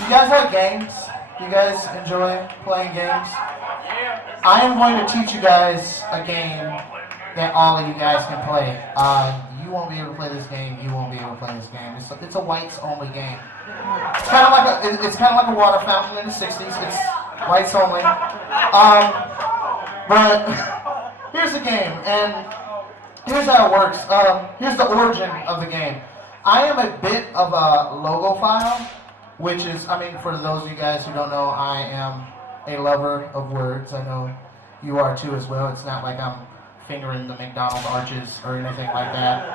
You guys like games? You guys enjoy playing games? I am going to teach you guys a game that all of you guys can play. You won't be able to play this game. You won't be able to play this game. It's a whites only game. It's kind of like a water fountain in the '60s. It's whites only. But here's the game, and here's how it works. Here's the origin of the game. I am a bit of a logophile, which is, I mean, for those of you guys who don't know, I am a lover of words. I know you are too as well. It's not like I'm fingering the McDonald's arches or anything like that.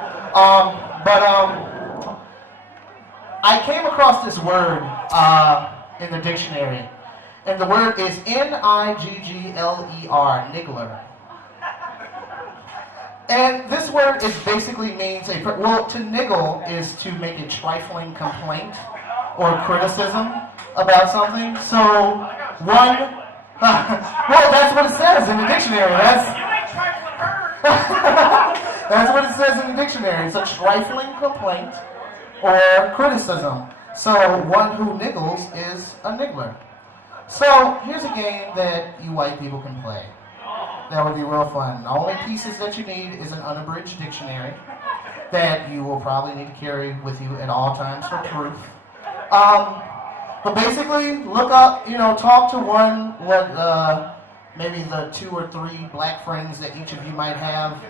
I came across this word in the dictionary, and the word is N-I-G-G-L-E-R, niggler. And this word basically means to niggle is to make a trifling complaint or criticism about something. So well, that's what it says in the dictionary. That's what it says in the dictionary. It's a trifling complaint or criticism. So one who niggles is a niggler. So here's a game that you white people can play. That would be real fun. The only pieces that you need is an unabridged dictionary that you will probably need to carry with you at all times for proof. But basically, look up, talk to maybe the 2 or 3 black friends that each of you might have.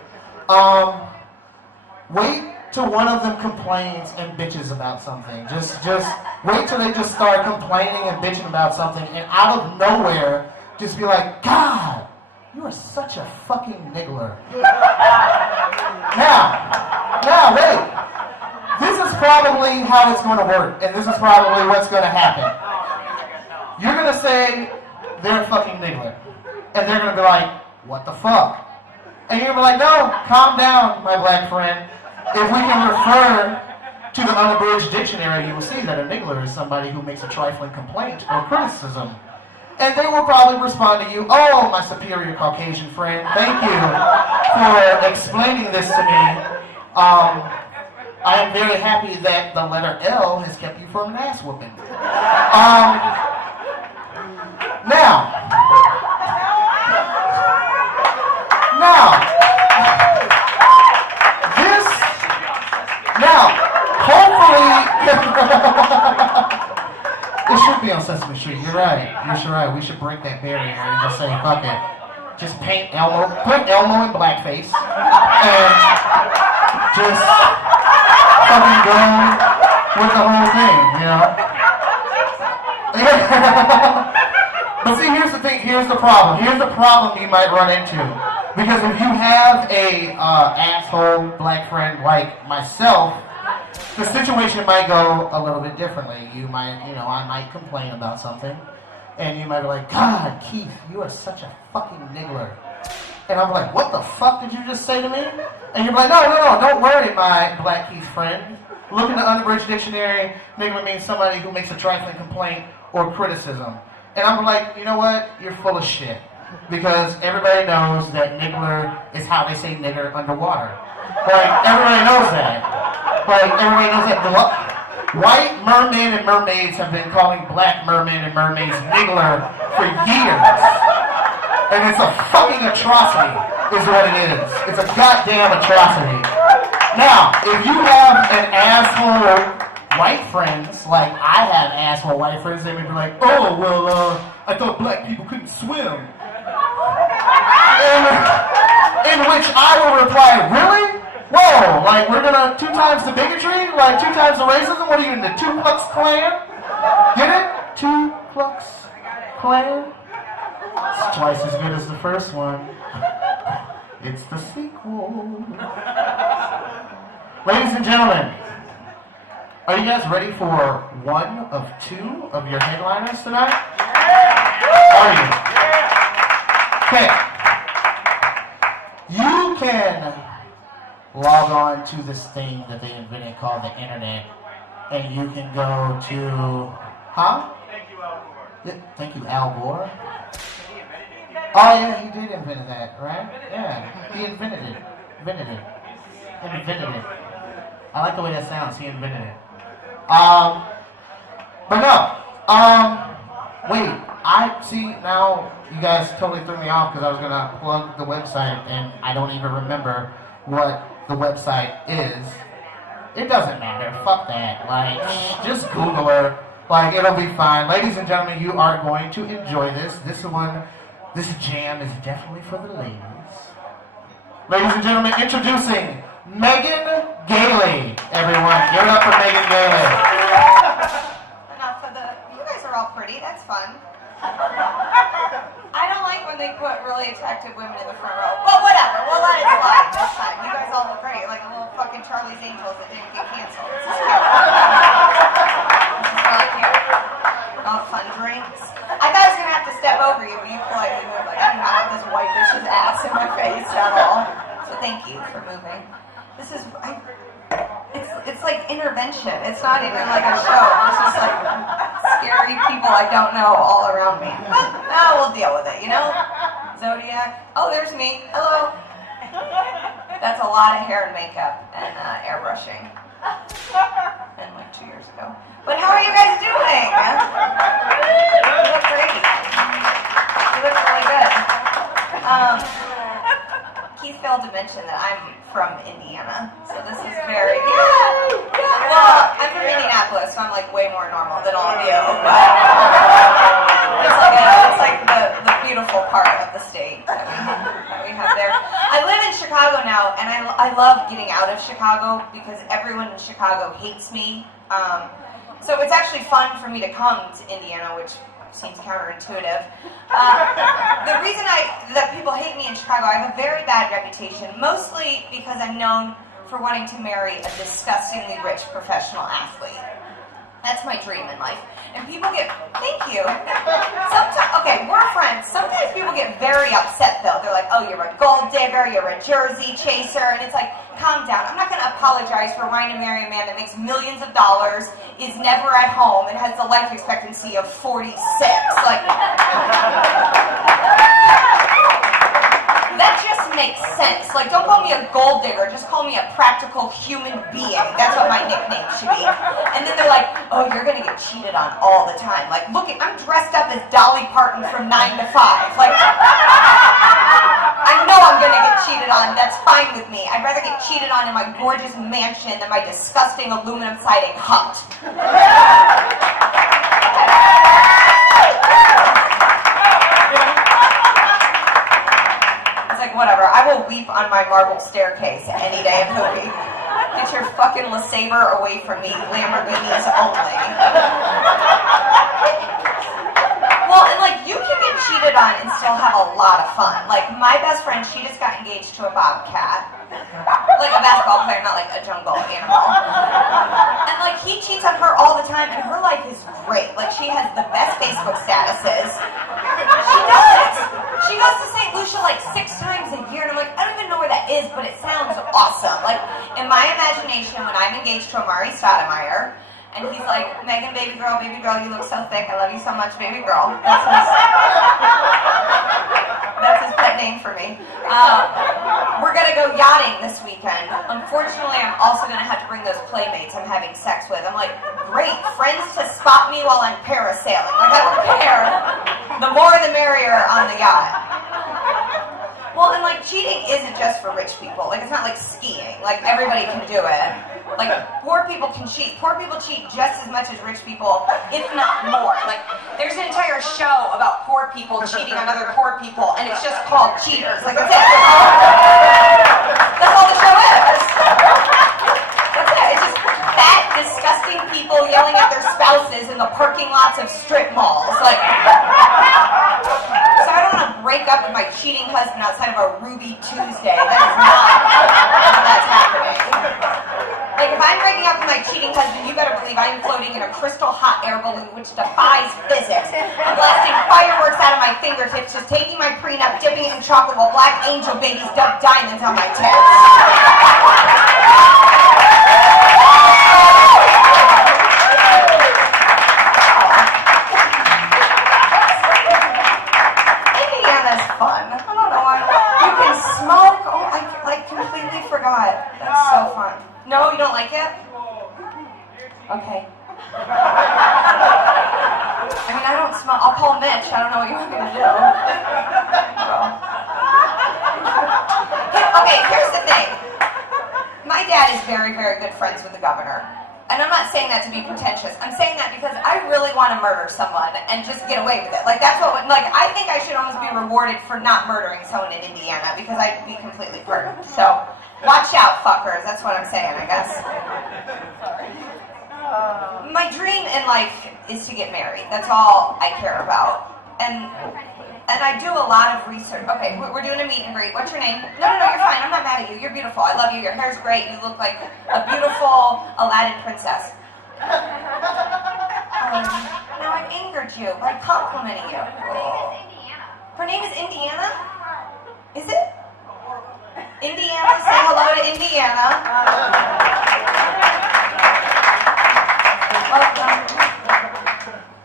Wait till one of them complains and bitches about something. Just wait till they just start complaining and bitching about something, and out of nowhere, just be like, God, you are such a fucking niggler. Now, wait. This is probably how it's going to work, and this is probably what's going to happen. You're going to say, they're a fucking niggler. And they're going to be like, what the fuck? And you're going to be like, no, calm down, my black friend. If we can refer to the unabridged dictionary, you will see that a niggler is somebody who makes a trifling complaint or criticism. And they will probably respond to you, oh, my superior Caucasian friend, thank you for explaining this to me. I am very happy that the letter L has kept you from an ass whooping. Hopefully, it should be on Sesame Street. You're right. We should break that barrier and just say, fuck it. Just put Elmo in blackface, and just fucking go with the whole thing, But see, here's the thing. Here's the problem. Here's the problem you might run into. Because if you have a asshole black friend like myself, the situation might go a little bit differently. You might, I might complain about something, and you might be like, God, Keith, you are such a fucking niggler. And I'm like, what the fuck did you just say to me? And you're like, no, don't worry, my black Keith friend. Look in the unabridged dictionary, niggler means somebody who makes a trifling complaint or criticism. And I'm like, you know what? You're full of shit. Because everybody knows that niggler is how they say nigger underwater. Everybody knows that. Everybody knows that. White mermen and mermaids have been calling black mermen and mermaids niggler for years. And it's a fucking atrocity, is what it is. It's a goddamn atrocity. Now, if you have an asshole white friends, like I have asshole white friends, they would be like, oh, well, I thought black people couldn't swim. In which I will reply, really? Whoa, we're gonna 2 times the bigotry? 2 times the racism? What are you in the Ku Klux Klan? Get it? Ku Klux Klan? It's twice as good as the first one. It's the sequel. Ladies and gentlemen, are you guys ready for 1 of 2 of your headliners tonight? Are you? Okay. You can log on to this thing that they invented called the internet, and you can go to, Thank you, Al Gore. Yeah, thank you, Al Gore. Oh yeah, he did invent that, right? Yeah, he invented it. Invented it. I like the way that sounds. He invented it. But no, Wait, I see now you guys totally threw me off because I was gonna plug the website and I don't even remember what the website is. It doesn't matter, fuck that. Like, just Google her. Like, it'll be fine. Ladies and gentlemen, you are going to enjoy this. This jam is definitely for the ladies. Ladies and gentlemen, introducing Megan Gailey. Everyone, give it up for Megan Gailey. Enough of you guys are all pretty, that's fun. I don't like when they put really attractive women in the front row. But whatever, we'll let it slide this time. You guys all look great, like a little fucking Charlie's Angels that didn't get canceled. This is cute. This is really cute. Oh, fun drinks. I thought I was going to have to step over you, but you politely moved. Like, I do not have this white bitch's ass in my face at all. So thank you for moving. This is, it's like intervention. It's not even like a show. It's just like scary people I don't know all around me. But we'll deal with it, you know? Zodiac. Oh, there's me. Hello. That's a lot of hair and makeup and airbrushing. And like 2 years ago. But how are you guys doing? You look great. You look really good. Keith failed to mention that I'm from Indiana, so this is very, well, I'm from Indianapolis, so I'm like way more normal than all of you, but it's like the beautiful part of the state that we have there. I live in Chicago now, and I love getting out of Chicago because everyone in Chicago hates me, so it's actually fun for me to come to Indiana, which seems counterintuitive. The reason that people hate me in Chicago, I have a very bad reputation, mostly because I'm known for wanting to marry a disgustingly rich professional athlete. That's my dream in life. And people get, thank you. Sometimes, okay, we're friends. Sometimes people get very upset though. They're like, oh, you're a gold digger, you're a jersey chaser, and it's like, calm down. I'm not going to apologize for wanting to marry a man that makes millions of dollars, is never at home, and has the life expectancy of 46. Like, that just makes sense. Like, don't call me a gold digger, just call me a practical human being. That's what my nickname should be. And then they're like, oh, you're going to get cheated on all the time. Like, look, I'm dressed up as Dolly Parton from 9 to 5. Like, I know I'm going to get cheated on. That's fine with me. I'd rather get cheated on in my gorgeous mansion than my disgusting aluminum siding hut. It's like, whatever. I will weep on my marble staircase any day of the week. Get your fucking LeSabre away from me. Lamborghinis only. Well, and like, you can get cheated on and still have a lot of fun. Like, my best friend, she just got engaged to a bobcat. Like a basketball player, not like a jungle animal. And like, he cheats on her all the time, and her life is great. Like, she has the best Facebook statuses. She does. She goes to St. Lucia like 6 times a year, and I'm like, I don't even know where that is, but it sounds awesome. Like, in my imagination, when I'm engaged to Amari Stoudemire, and he's like, Megan, baby girl, you look so thick. I love you so much, baby girl. That's his pet name for me. We're going to go yachting this weekend. Unfortunately, I'm also going to have to bring those playmates I'm having sex with. I'm like, great, friends to spot me while I'm parasailing. Like, I don't care. The more the merrier on the yacht. Well, and like, cheating isn't just for rich people. Like, it's not like skiing. Like, everybody can do it. Like, poor people can cheat. Poor people cheat just as much as rich people, if not more. Like, there's an entire show about poor people cheating on other poor people, and it's just called Cheaters. Like, that's it. That's all the show is. That's it. It's just fat, disgusting people yelling at their spouses in the parking lots of strip malls. Like, so I don't want to break up with my cheating husband outside of a Ruby Tuesday. That is not how that's happening. Like, if I'm breaking up with my cheating husband, you better believe I'm floating in a crystal hot air balloon which defies physics. I'm blasting fireworks out of my fingertips, just taking my prenup, dipping it in chocolate while black angel babies dub diamonds on my tits. Indiana's fun. I don't know why. You can smoke. Oh, I completely forgot. That's so fun. No, you don't like it? Okay. I'll call Mitch. I don't know what you want me to do. Okay, here's the thing. My dad is very, very good friends with the governor. And I'm not saying that to be pretentious. I'm saying that because I really want to murder someone and just get away with it. Like, that's what, like, I think I should almost be rewarded for not murdering someone in Indiana because I'd be completely pardoned. So, watch out, fuckers. That's what I'm saying, I guess. My dream in life is to get married. That's all I care about. And I do a lot of research. Okay, we're doing a meet and greet. What's your name? No, you're fine. I'm not mad at you. You're beautiful. I love you. Your hair's great. You look like a beautiful Aladdin princess. Now I've angered you by complimenting you. Her name is Indiana? Is it? Indiana? Say hello to Indiana.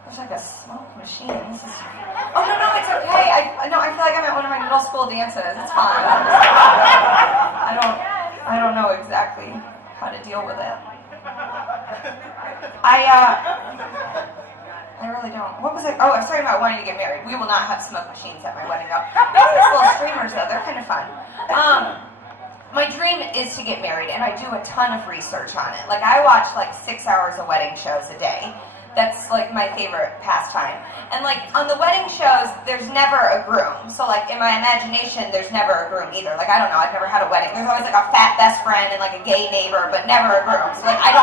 There's like a smoke machine. This is... Oh, no, it's okay. I feel like I'm at one of my middle school dances. It's fine. I don't know exactly how to deal with it. I really don't. What was it? Oh, I was talking about wanting to get married. We will not have smoke machines at my wedding. These little streamers, though, they're kind of fun. My dream is to get married, and I do a ton of research on it. Like, I watch like 6 hours of wedding shows a day. That's like my favorite pastime. And like on the wedding shows, there's never a groom. So like in my imagination, there's never a groom either. Like I don't know, I've never had a wedding. There's always like a fat best friend and like a gay neighbor, but never a groom. So like I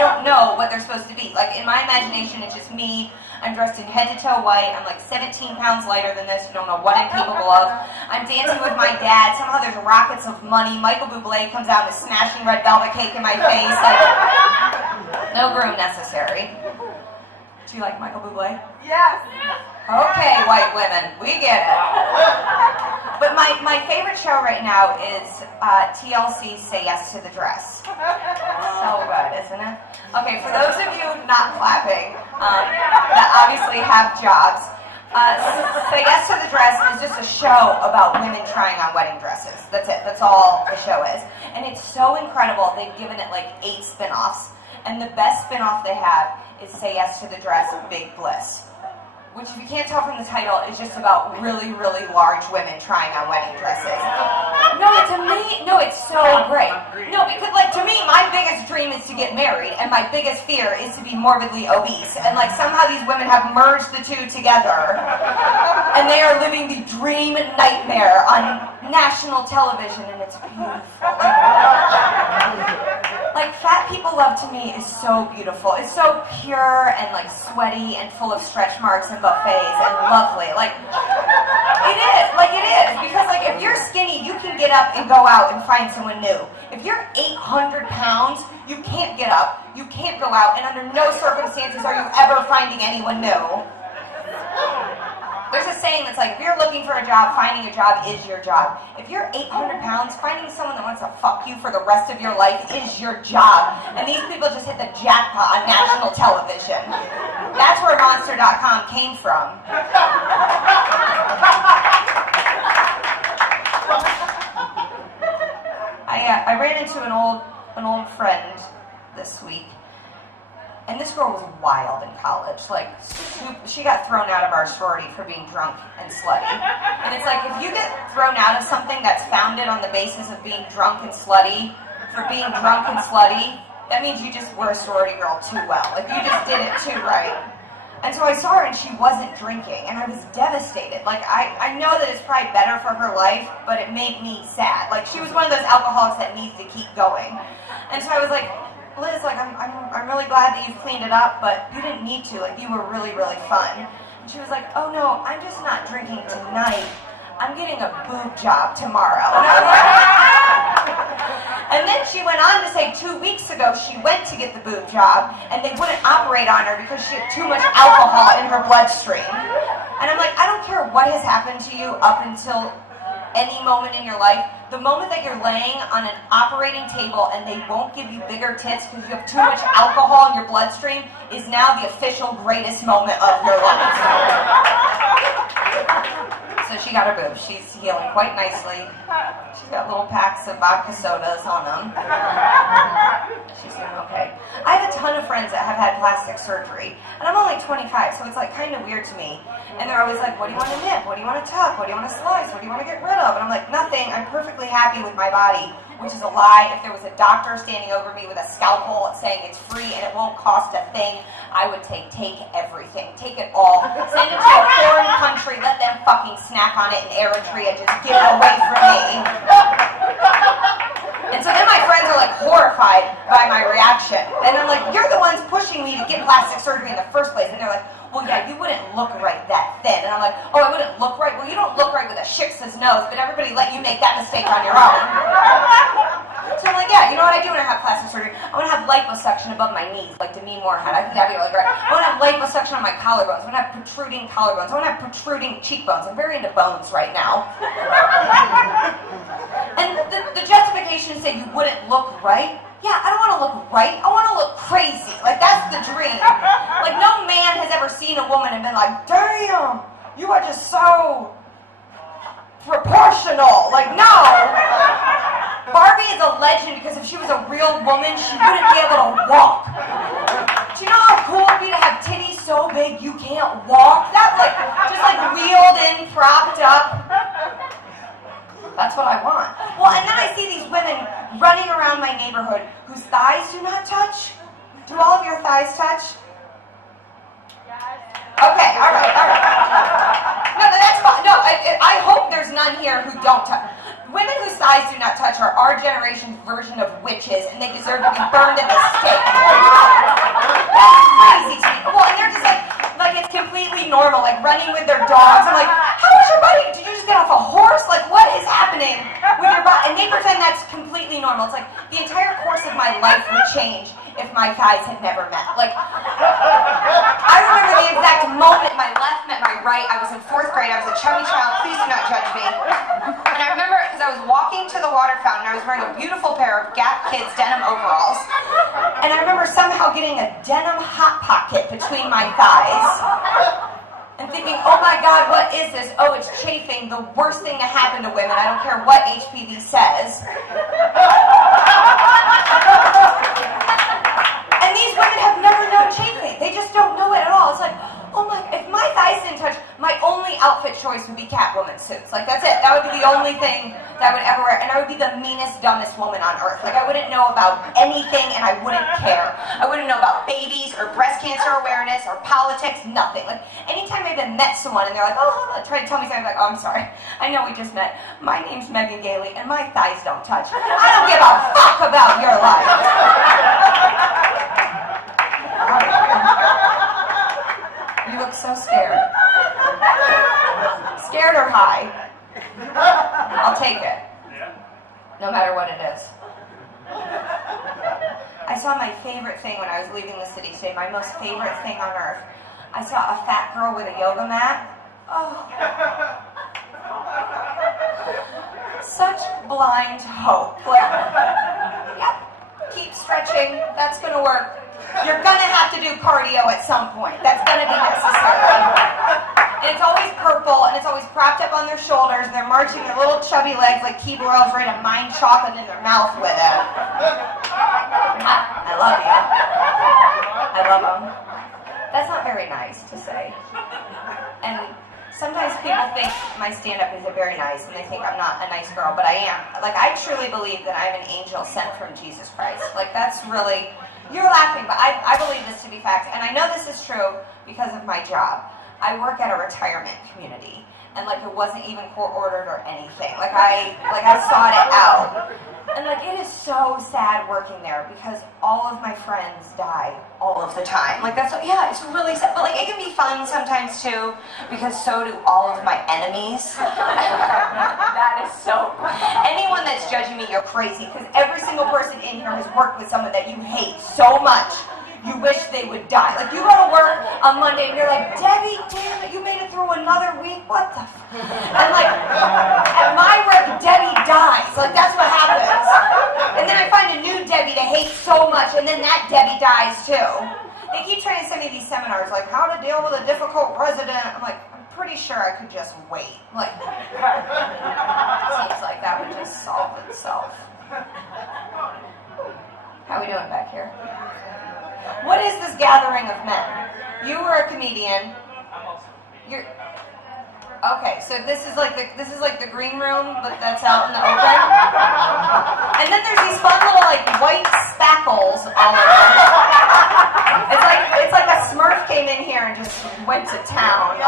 don't know what they're supposed to be. Like in my imagination, it's just me. I'm dressed in head to toe white. I'm like 17 pounds lighter than this. You don't know what I'm capable of. I'm dancing with my dad. Somehow there's rockets of money. Michael Bublé comes out and is smashing red velvet cake in my face. Like, no groom necessary. Do you like Michael Bublé? Yes. Okay, white women, we get it. But my favorite show right now is TLC Say Yes to the Dress. So good, isn't it? Okay, for those of you not clapping, that obviously have jobs, Say Yes to the Dress is just a show about women trying on wedding dresses. That's it. That's all the show is. And it's so incredible. They've given it like 8 spin-offs. And the best spin-off they have is Say Yes to the Dress, Big Bliss. Which, if you can't tell from the title, is just about really, really large women trying on wedding dresses. No, it's so great. No, because, like, to me, my biggest dream is to get married, and my biggest fear is to be morbidly obese. And, like, somehow these women have merged the two together, and they are living the dream nightmare on national television, and it's beautiful. Like, fat people love to me is so beautiful. It's so pure and, like, sweaty and full of stretch marks and buffets and lovely. Like, it is. Like, it is. Because, like, if you're skinny, you can get up and go out and find someone new. If you're 800 pounds, you can't get up, you can't go out, and under no circumstances are you ever finding anyone new. There's a saying that's like, if you're looking for a job, finding a job is your job. If you're 800 pounds, finding someone that wants to fuck you for the rest of your life is your job. And these people just hit the jackpot on national television. That's where Monster.com came from. I ran into an old friend this week. And this girl was wild in college. Like, she got thrown out of our sorority for being drunk and slutty. And it's like, if you get thrown out of something that's founded on the basis of being drunk and slutty, for being drunk and slutty, that means you just were a sorority girl too well. Like, you just did it too right. And so I saw her and she wasn't drinking, and I was devastated. Like, I know that it's probably better for her life, but it made me sad. Like, she was one of those alcoholics that needs to keep going. And so I was like, Liz, like, I'm really glad that you've cleaned it up, but you didn't need to. Like, you were really, really fun. And she was like, oh no, I'm just not drinking tonight. I'm getting a boob job tomorrow. And I was like, and then she went on to say 2 weeks ago she went to get the boob job, and they wouldn't operate on her because she had too much alcohol in her bloodstream. And I'm like, I don't care what has happened to you up until any moment in your life. The moment that you're laying on an operating table and they won't give you bigger tits because you have too much alcohol in your bloodstream is now the official greatest moment of your life. So she got her boobs. She's healing quite nicely. She's got little packs of vodka sodas on them. She's doing okay. I have a ton of friends that have had plastic surgery, and I'm only 25, so it's like kind of weird to me. And they're always like, what do you want to nip? What do you want to tuck? What do you want to slice? What do you want to get rid of? And I'm like, nothing. I'm perfectly happy with my body, which is a lie. If there was a doctor standing over me with a scalpel saying it's free and it won't cost a thing, I would take everything. Take it all. Send it to a foreign country. Let them fucking snack on it in Eritrea. Just give it away from me. And so then my friends are like horrified by my reaction. And I'm like, you're the ones pushing me to get plastic surgery in the first place. And they're like, well, yeah, you wouldn't look right that thin. And I'm like, oh, I wouldn't look right? Well, you don't look right with a shiksa's nose, but everybody let you make that mistake on your own. So I'm like, yeah, you know what I do when I have plastic surgery? I want to have liposuction above my knees, like Demi Moore had. I think that'd be really great. I want to have liposuction on my collarbones. I want to have protruding collarbones. I want to have protruding cheekbones. I'm very into bones right now. And the justification to say you wouldn't look right, yeah, I don't want to look right. I want to look crazy. Like, that's the dream. Like, no man has ever seen a woman and been like, damn, you are just so proportional. Like, no. Barbie is a legend because if she was a real woman, she wouldn't be able to walk. Do you know how cool it would be to have titties so big you can't walk? That's like, just like wheeled in, propped up. That's what I want. Well, and then I see these women running around my neighborhood whose thighs do not touch. Do all of your thighs touch? Okay, all right. No, that's fine. No, I hope there's none here who don't touch. Women whose thighs do not touch are our generation's version of witches, and they deserve to be burned at the stake. That's crazy to me. Well, and they're just like it's completely normal, like running with their dogs. I'm like, how is your body? Did you just get off a horse? Like, what is happening with your body? And they pretend that's completely normal. It's like the entire course of my life would change if my thighs had never met. Like, I remember the exact moment my left met my right. I was in 4th grade. I was a chubby child. Please do not judge me. And I remember because I was walking to the water fountain. I was wearing a beautiful pair of Gap Kids denim overalls. And I remember somehow getting a denim hot pocket between my thighs. And thinking, oh my God, what is this? Oh, it's chafing, the worst thing to happen to women. I don't care what HPV says. And these women have never known chafing. They just don't know it at all. It's like, oh my, if my thighs didn't touch, my only outfit choice would be Catwoman suits. Like, that's it. That would be the only thing that I would ever wear. And I would be the meanest, dumbest woman on earth. Like, I wouldn't know about anything, and I wouldn't care. I wouldn't know about babies, or breast cancer awareness, or politics, nothing. Like, anytime I even met someone, and they're like, oh, try to tell me something, I'm like, oh, I'm sorry. I know we just met. My name's Megan Gailey, and my thighs don't touch. I don't give a fuck about your life. You look so scared. Scared or high? I'll take it. No matter what it is. I saw my favorite thing when I was leaving the city today, my most favorite thing on earth. I saw a fat girl with a yoga mat. Oh. Such blind hope. Like, yep, keep stretching, that's gonna work. You're gonna have to do cardio at some point. That's gonna be necessary. And it's always purple, and it's always propped up on their shoulders, and they're marching their little chubby legs like Keebler Royals ready to mine chocolate in their mouth with it. I love you. I love them. That's not very nice to say. And sometimes people think my stand-up is very nice, and they think I'm not a nice girl, but I am. Like, I truly believe that I'm an angel sent from Jesus Christ. Like, that's really... You're laughing, but I believe this to be fact, and I know this is true because of my job. I work at a retirement community, and like it wasn't even court-ordered or anything. Like I sought it out, and like it is so sad working there because all of my friends die all of the time. Like that's yeah, it's really sad. But like it can be fun sometimes too because so do all of my enemies. That is so. Anyone that's judging me, you're crazy because every single person in here has worked with someone that you hate so much. You wish they would die. Like, you go to work on Monday and you're like, Debbie, damn it, you made it through another week? What the f... And like, at my work, Debbie dies. Like, that's what happens. And then I find a new Debbie to hate so much, and then that Debbie dies too. They keep trying to send me these seminars, like, how to deal with a difficult resident. I'm like, I'm pretty sure I could just wait. Like, seems like that would just solve itself. How we doing back here? What is this gathering of men? You were a comedian. You're okay. So this is like the green room, but that's out in the open. And then there's these fun little like white spackles all over. It's like a Smurf came in here and just went to town.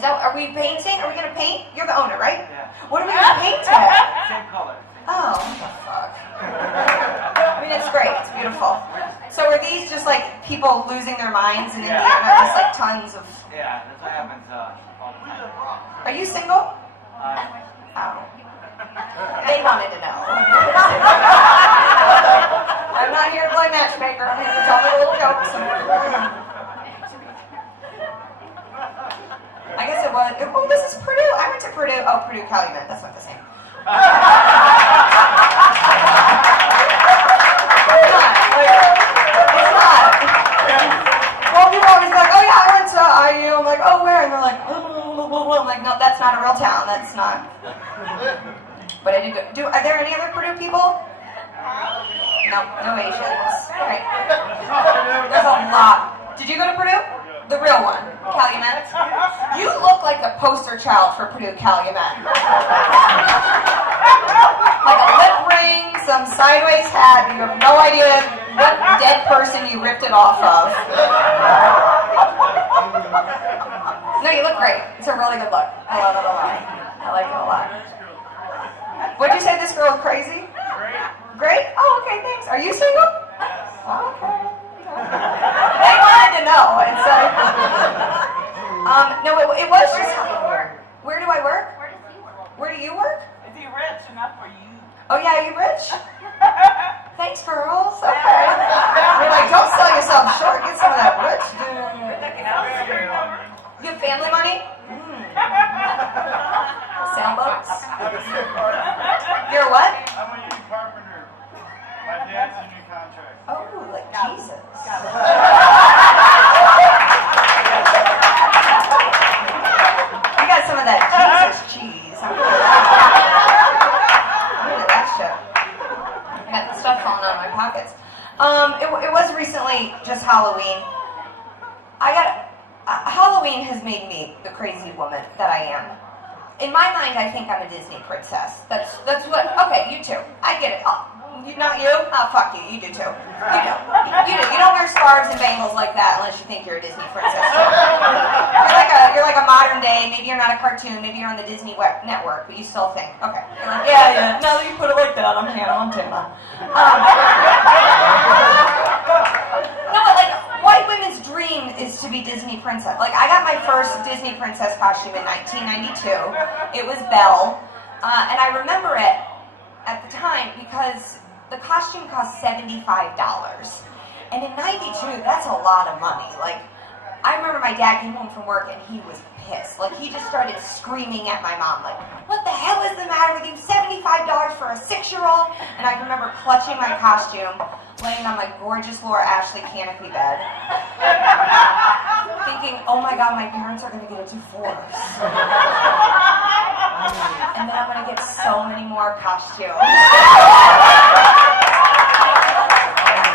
Are we painting? Are we gonna paint? You're the owner, right? Yeah. What are we gonna paint at? Same color. Oh, what the fuck. I mean, it's great. It's beautiful. So are these just like people losing their minds in Indiana? Just like tons of... Yeah, that's what happens all the time. Are you single? Oh. They wanted to know. I'm not here to play matchmaker. I'm here to tell my little jokes. I guess it was... Oh, this is Purdue. I went to Purdue. Oh, Purdue Calumet. That's not the same. It's not. Well, people always like, oh yeah, I went to IU. I'm like, oh, where? And they're like, I'm like, no, that's not a real town. That's not. But I did go. Are there any other Purdue people? No, no Asians. Right. There's a lot. Did you go to Purdue? The real one, Calumet. You look like the poster child for Purdue Calumet. Like a lip ring, some sideways hat. You have no idea what dead person you ripped it off of. No, you look great. It's a really good look. I love it a lot. I like it a lot. What'd you say? This girl is crazy? Great? Oh, okay, thanks. Are you single? Oh, okay. They wanted to know. It's like, no, it was just. Where do I work? Where does he work? Where do you work? Is he rich enough for you? Oh yeah, you rich? Thanks, girls. Okay. You're like, don't sell yourself short. Get some of that rich. You have family money? Sailboats? You're what? I'm a union carpenter. My dad's union contract. Oh, like Jesus. You got some of that Jesus cheese. Look at that shit. I got the stuff falling out of my pockets. It was recently just Halloween. Halloween has made me the crazy woman that I am. In my mind, I think I'm a Disney princess. That's what. Okay, you too. I get it. Not you? Oh, fuck you. You do too. You do. You do. You don't wear scarves and bangles like that unless you think you're a Disney princess. You're like a modern day. Maybe you're not a cartoon. Maybe you're on the Disney network, but you still think. Okay. You're like, yeah. Now that you put it like that, I'm Hannah Montana. No, but like, white women's dream is to be Disney princess. Like, I got my first Disney princess costume in 1992. It was Belle, and I remember it at the time because the costume cost $75. And in 92, that's a lot of money. Like, I remember my dad came home from work and he was pissed. Like, he just started screaming at my mom, like, what the hell is the matter with you? $75 for a 6-year-old? And I remember clutching my costume, laying on my gorgeous Laura Ashley canopy bed, thinking, oh my God, my parents are going to get a divorce. And then I'm going to get so many more costumes.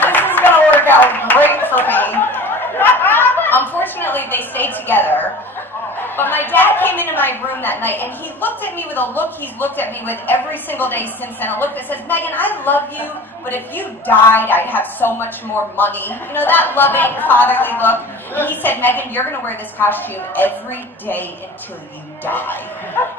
This is going to work out great for me. Unfortunately, they stayed together. But my dad came into my room that night, and he looked at me with a look he's looked at me with every single day since then. A look that says, Megan, I love you, but if you died, I'd have so much more money. You know, that loving, fatherly look. And he said, Megan, you're going to wear this costume every day until you die.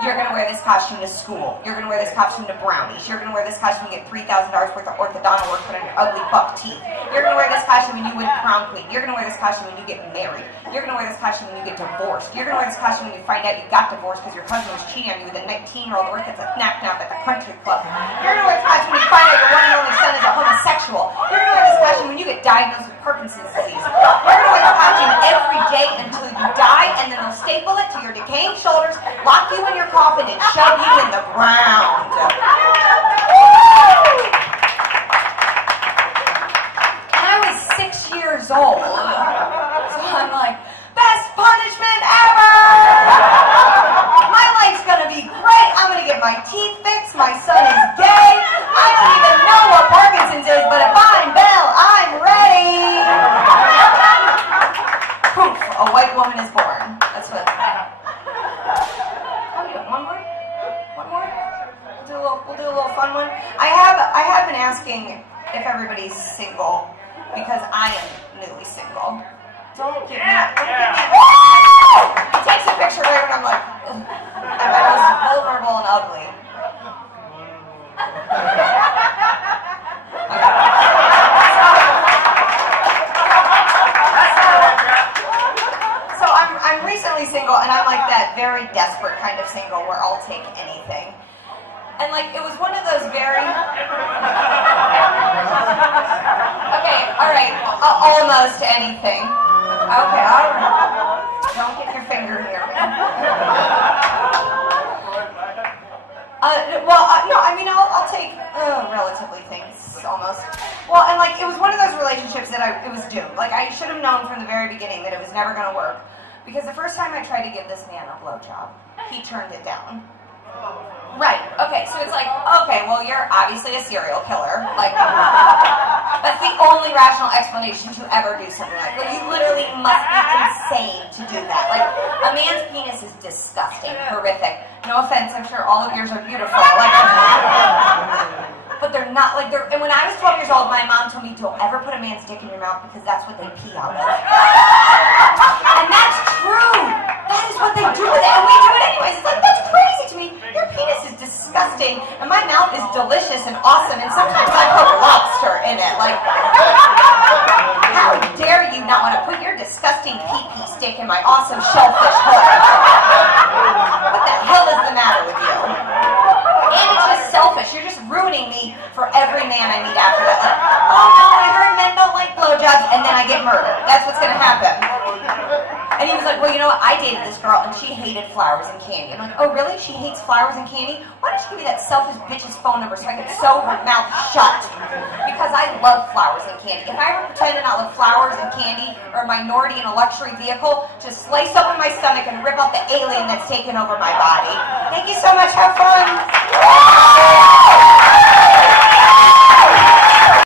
You're going to wear this costume to school. You're going to wear this costume to brownies. You're going to wear this costume and get $3,000 worth of orthodontal work put on your ugly buck teeth. You're going to wear this costume when you win prom queen. You're going to wear this costume when you get married. You're going to wear this costume when you get divorced. You're going to wear this costume when you find out you got divorced because your husband was cheating on you with a 19-year-old who worked at the Knack-Knack at the country club. You're going to wear this costume when you find out your one and only son is a homosexual. You're going to wear this costume when you get diagnosed with Parkinson's disease. You're going to wear this costume every day until you die, and then they'll staple it to your decaying shoulders, lock you in your coffin, and shove you in the ground. And I was 6 years old. So I'm like, best punishment a white woman is born. That's what. How are you doing? One more? One more? We'll do a little fun one. I have been asking if everybody's single because I am newly single. Don't give me that. Don't give me that. He takes a picture right when I'm like, ugh. Am I most vulnerable and ugly? So I'm recently single, and I'm like that very desperate kind of single where I'll take anything. And like it was one of those very okay, all right, almost anything. Okay, all right. Don't get your finger near me. No, I mean I'll take relatively things almost. Well, and like it was one of those relationships that it was doomed. Like I should have known from the very beginning that it was never going to work. Because the first time I tried to give this man a blowjob, he turned it down. Right, okay, so it's like, okay, well, you're obviously a serial killer. Like, that's the only rational explanation to ever do something like that. You literally must be insane to do that. Like, a man's penis is disgusting, horrific. No offense, I'm sure all of yours are beautiful. Like, but they're not, like, and when I was 12 years old, my mom told me, don't ever put a man's dick in your mouth because that's what they pee out of. And that's true. That is what they do with it, and we do it anyways. It's like, that's crazy to me. Your penis is disgusting, and my mouth is delicious and awesome, and sometimes I put lobster in it. Like, how dare you not want to put your disgusting pee-pee stick in my awesome shellfish hook? What the hell is the matter with you? And it's just selfish. You're just ruining me for every man I meet after that. Like, oh no, I heard men don't like blowjobs, and then I get murdered. That's what's going to happen. And he was like, well, you know what? I dated this girl, and she hated flowers and candy. I'm like, oh, really? She hates flowers and candy? Why don't you give me that selfish bitch's phone number so I can sew her mouth shut? Because I love flowers and candy. If I ever pretend to not love flowers and candy or a minority in a luxury vehicle, just slice open my stomach and rip out the alien that's taken over my body. Thank you so much. Have fun.